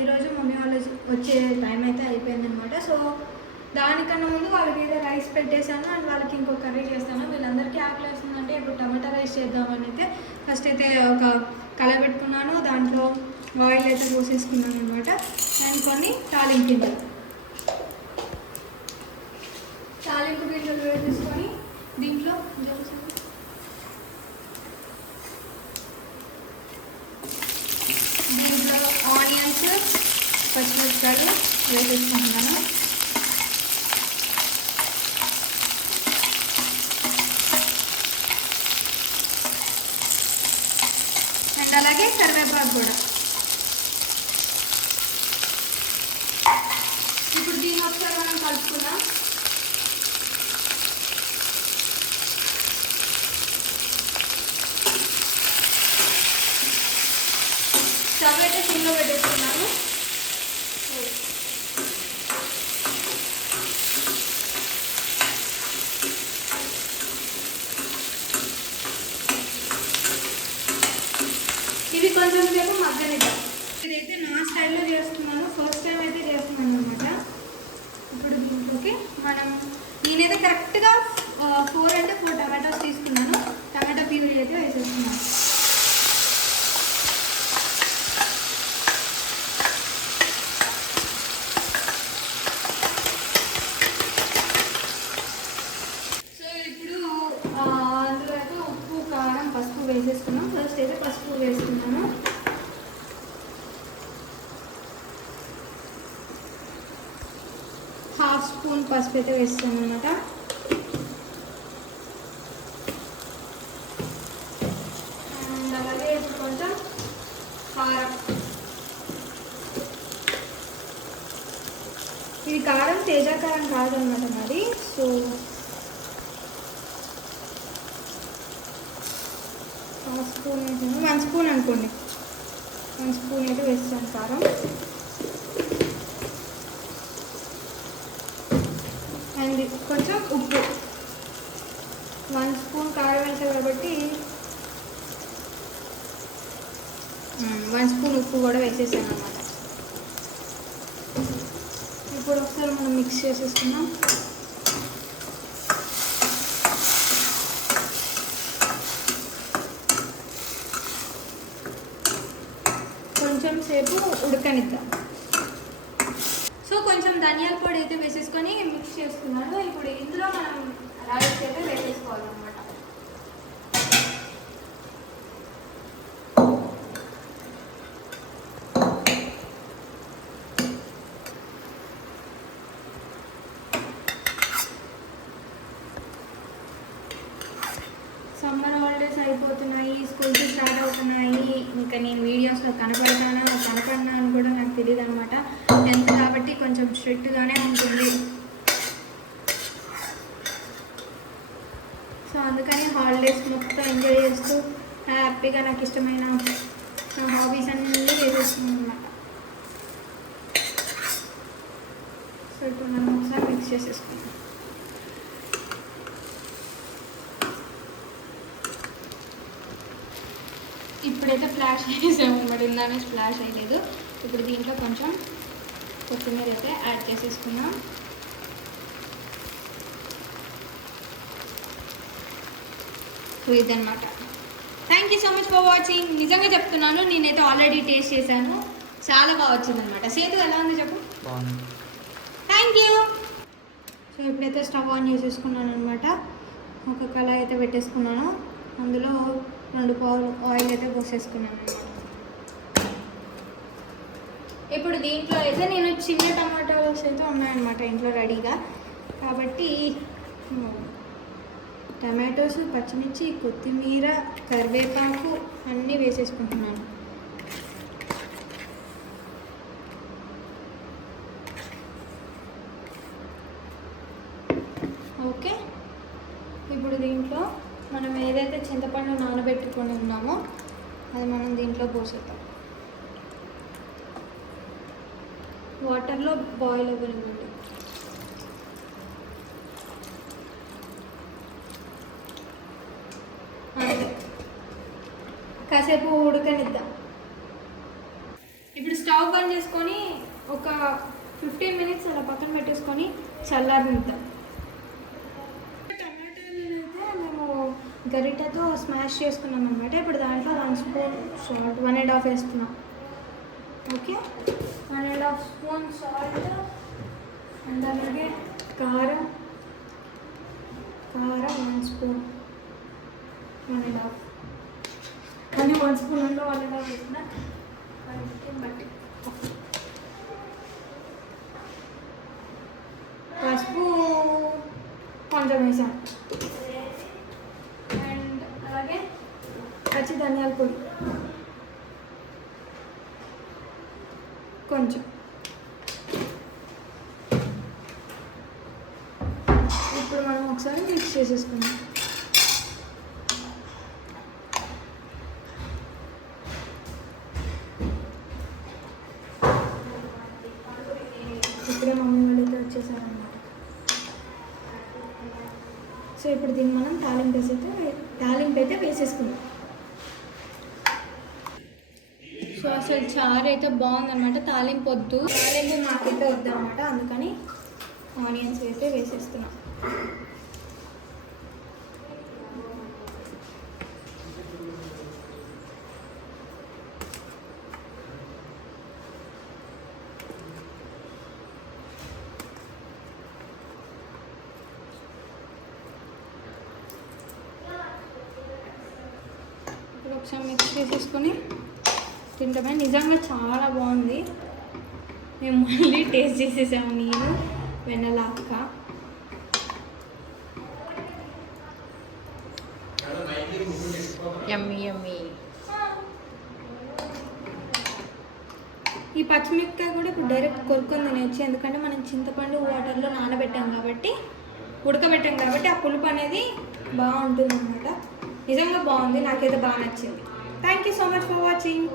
ఈరోజు మమ్మీ వాళ్ళు వచ్చే టైం అయితే అయిపోయిందనమాట సో దానికన్నా ముందు వాళ్ళకి ఏదో రైస్ పెట్టేశాను అండ్ వాళ్ళకి ఇంకో కర్రీ చేస్తాను. వీళ్ళందరికీ ఆకలి వేస్తుందంటే ఇప్పుడు టమాటా రైస్ చేద్దామని అయితే ఫస్ట్ అయితే ఒక కలబెట్టుకున్నాను దాంట్లో ఆయిల్ అయితే పోసేసుకున్నాను అనమాట అండ్ కొన్ని తాలింపు గింజలు. తాలింపు గింజలు వేసేసుకొని దీంట్లో దీంట్లో ఆనియన్స్ పచ్చిమిరపకాయలు వేసేసుకుంటున్నాను. అండ్ అలాగే కరివేపాకు కూడా. ఇప్పుడు దీన్ని ఒకసారి మనం కలుపుకుందాం. స్టవ్ అయితే సిమ్లో పెట్టేసుకున్నాను. కొంచెం సేపు మగ్గనిద్దాం. ఇదైతే నా స్టైల్లో చేస్తున్నాను. ఫస్ట్ టైం అయితే చేస్తున్నాను అనమాట ఇప్పుడు దీంట్లోకి మనం నేనైతే కరెక్ట్గా ఫోర్ అంటే ఫోర్ టమాటోస్ తీసుకున్నాను టమాటో ప్యూరీ అయితే వేసేస్తున్నాను సో ఇప్పుడు ఆ, అందులో అయితే ఉప్పు కారం పసుపు వేసేసుకున్నాం. ఫస్ట్ అయితే పసుపు వేసుకున్నాము. హాఫ్ స్పూన్ పసుపు అయితే వేస్తాం అనమాట అండ్ అలాగే కొంచెం కారం. ఇది కారం తేజాకారం కాదనమాట మరి. సో హాఫ్ స్పూన్ వేసాను వన్ స్పూన్ అనుకోండి. వన్ స్పూన్ అయితే వేస్తాను కారం. అండ్ కొంచెం ఉప్పు. వన్ స్పూన్ కారం వేసాం కాబట్టి వన్ స్పూన్ ఉప్పు కూడా వేసేసాను అన్నమాట. ఇప్పుడు ఒకసారి మనం మిక్స్ చేసేసుకున్నాం కొంచెం సేపు ఉడకనిద్దాం. సో కొంచెం ధనియాల పొడి అయితే వేసేసుకొని మిక్స్ చేసుకున్నాను. ఇప్పుడు ఇందులో మనం రైస్ అయితే వేసేసుకోవాలన్నమాట. సమ్మర్ హాలిడేస్ అయిపోతున్నాయి స్కూల్స్ స్టార్ట్ అవుతున్నాయి. ఇంకా నేను వీడియోస్లో కనపడతానా కనపడినా అని కూడా నాకు తెలియదు అనమాట టెన్త్ కాబట్టి కొంచెం స్ట్రిక్ట్గానే ఉంటుంది. సో అందుకని హాలిడేస్ మొత్తం ఎంజాయ్ చేస్తూ హ్యాపీగా నాకు ఇష్టమైన నా హాబీస్ అన్నీ చేసేస్తున్నాను అనమాట సో ఇప్పుడు మనం ఒకసారి మిక్స్ చేసేసుకుందాం. ఇప్పుడైతే ఫ్లాష్ చేసాము అనమాట ఇందానే ఫ్లాష్ అయ్యలేదు. ఇప్పుడు దీంట్లో కొంచెం కొత్తిమీర అయితే యాడ్ చేసేసుకున్నాం సో ఇదన్నమాట. Thank you so much for watching నిజంగా చెప్తున్నాను నేనైతే ఆల్రెడీ టేస్ట్ చేశాను. చాలా బాగా వచ్చింది అనమాట సేతు ఎలా ఉంది చెప్పు? థ్యాంక్ యూ సో ఇప్పుడైతే స్టవ్ ఆన్ చేసేసుకున్నాను అనమాట ఒక కళాయి అయితే పెట్టేసుకున్నాను. అందులో రెండు పావులు ఆయిల్ అయితే పోసేసుకున్నాను. అనమాట ఇప్పుడు దీంట్లో అయితే నేను చిన్న టమాటాస్ అయితే ఉన్నాయన్నమాట ఇంట్లో రెడీగా. కాబట్టి టమాటోస్ పచ్చిమిర్చి కొత్తిమీర కరివేపాకు అన్నీ వేసేసుకుంటున్నాను. ఓకే? ఇప్పుడు దీంట్లో మనం ఏదైతే చింతపండు నానబెట్టుకొని ఉన్నామో అది మనం దీంట్లో పోసేద్దాం. వాటర్లో బాయిల్ అవ్వనివ్వండి. కాసేపు ఉడకనిద్దాం. ఇప్పుడు స్టవ్ స్టవ్ బంద్ చేసుకొని ఒక ఫిఫ్టీన్ మినిట్స్ అలా పక్కన పెట్టేసుకొని చల్లారినిద్దాం టమాటాలు అయితే మేము గరిటతో స్మాష్ చేసుకున్నాం అనమాట ఇప్పుడు దాంట్లో one spoon salt one and half వేస్తున్నాం. Okay? One and half spoon salt and అలాగే కారం కారం one spoon one and half. కానీ వన్ స్పూన్ ఉందో వన్ అండ్ హాఫ్ వేసిన బట్టి పసుపు కొంచెం వేసాను అండ్ అలాగే పచ్చి ధనియాల పొడి. కొంచెం. ఇప్పుడు మనం ఒకసారి మిక్స్ చేసేసుకుందాం. ఇప్పుడే మమ్మీ వాళ్ళైతే వచ్చేసారన్నమాట వచ్చేసారనమాట సో ఇప్పుడు దీన్ని మనం తాలింపు వేసి అయితే తాలింపు అయితే వేసేసుకుందాం. సో అసలు చారు అయితే బాగుందన్నమాట. తాలింపు వద్దు. తాలింపు మాకైతే వద్దు అనమాట అందుకని ఆనియన్స్ వేసి వేసేస్తున్నాం. ఇప్పుడు ఒకసారి మిక్స్ చేసేసుకొని తింటామే. నిజంగా చాలా బాగుంది. మేము మళ్ళీ టేస్ట్ చేసేసాము నేను వెన్నెల అక్క. Yummy yummy. ఈ పచ్చిమిరపకాయ కూడా ఇప్పుడు డైరెక్ట్ కొరుక్కొని తినేయచ్చు ఎందుకంటే మనం చింతపండు వాటర్లో నానబెట్టాం కాబట్టి ఉడకబెట్టాం కాబట్టి ఆ పులుపు అనేది బాగుంటుంది అనమాట నిజంగా బాగుంది. నాకైతే బాగా నచ్చింది. Thank you so much for watching